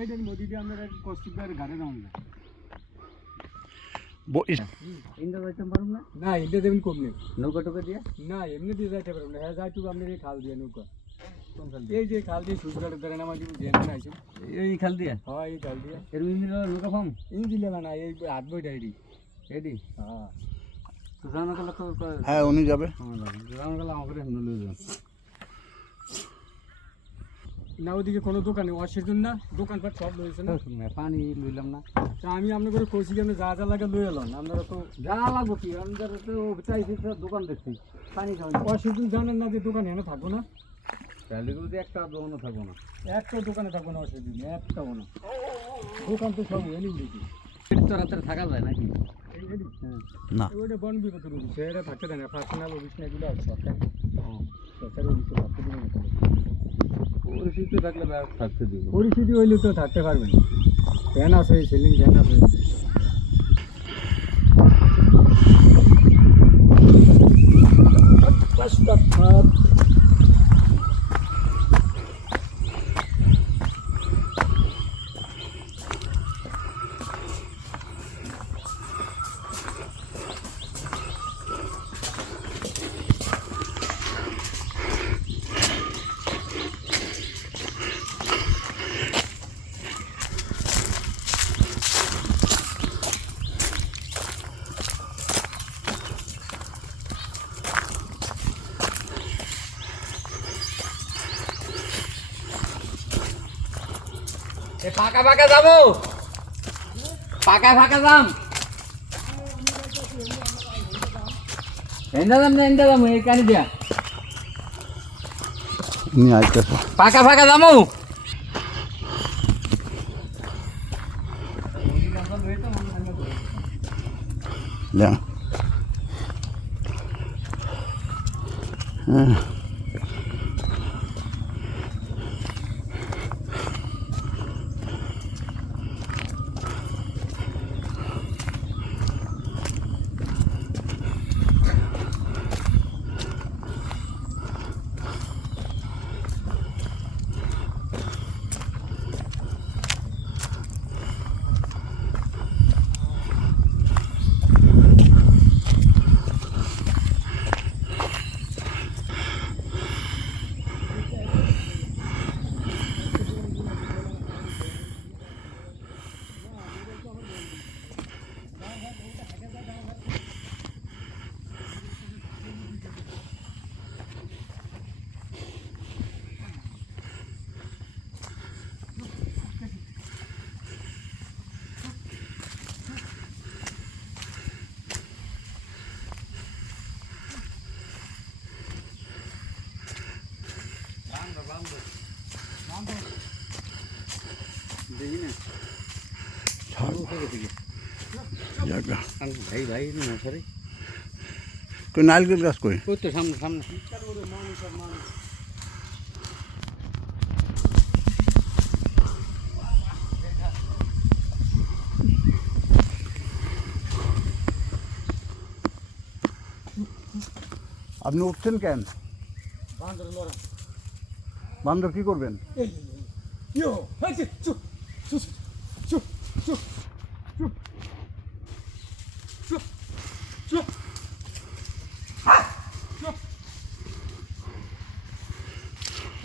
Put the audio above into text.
এটার মধ্যে দিয়ে আমরা কষ্টবার ঘাটে যাওয়া যায় ইন্ডা যাইতে পারুন না না ইন্ডা দেবেন কম নেই নৌকা টোকা দিয়ে না এমনি দিয়ে যাইতে পারবেন না হ্যাঁ যাইটুকু আপনার এই খাল দিয়ে নৌকা এই যে খাল দিয়ে সুজগাটের দ্বারা নামাজি দিয়ে আইছেন এই খাল দিয়ে হ্যাঁ এই খাল দিয়ে এর ইঞ্জিন নৌকা কম ইঞ্জিন না এই হাত বইটা এডি এডি হ্যাঁ তো জানা গেল তো হ্যাঁ উনি যাবে জানা গেল আমাকে এমনি লয়ে যান না ওদিকে কোনো দোকানে ওয়াশের জন্য না দোকানপাট সব লইছে না পানি লইলাম না তা আমি আপনার করে কইছি আপনি যা যা লাগে লই এলাম আপনারা তো যা লাগবো কি আমাদের তো চাইছি দোকান দেখছি পানি খাওয়ান ওয়াশের জন্য জানেন না যে দোকানে এনে থাকবো না তাহলে যদি একটা দোকানে থাকবো না একটা দোকানে থাকবো না ওয়াশের জন্য একটাও না দোকান তো সব এনে দিয়েছি তো রাতে থাকা যায় নাকি না ওইটা বন বিপদের অফিস এটা থাকতে দেয় না পার্সোনাল অফিস না এগুলো সরকার সরকারি অফিসে থাকতে দেবে না পরিস্থিতি থাকলে থাকতে দিব পরিস্থিতি হইলে তো থাকতে পারবেন ফ্যান আছে সিলিং ফ্যান আছে ফাঁকা ফাঁকা যাবো ফাঁকা ফাঁকা যাম এন্ডা যাম এই কানি দিয়া উনি আইতেছে ফাঁকা ফাঁকা যাবো যা হ্যাঁ ভাই ভাই সরি কই নারকেল গাছ কই ওই তো সামনে সামনে আপনি উঠছেন কেন বান্দর কি করবেন চুপ চুপ চুপ চুপ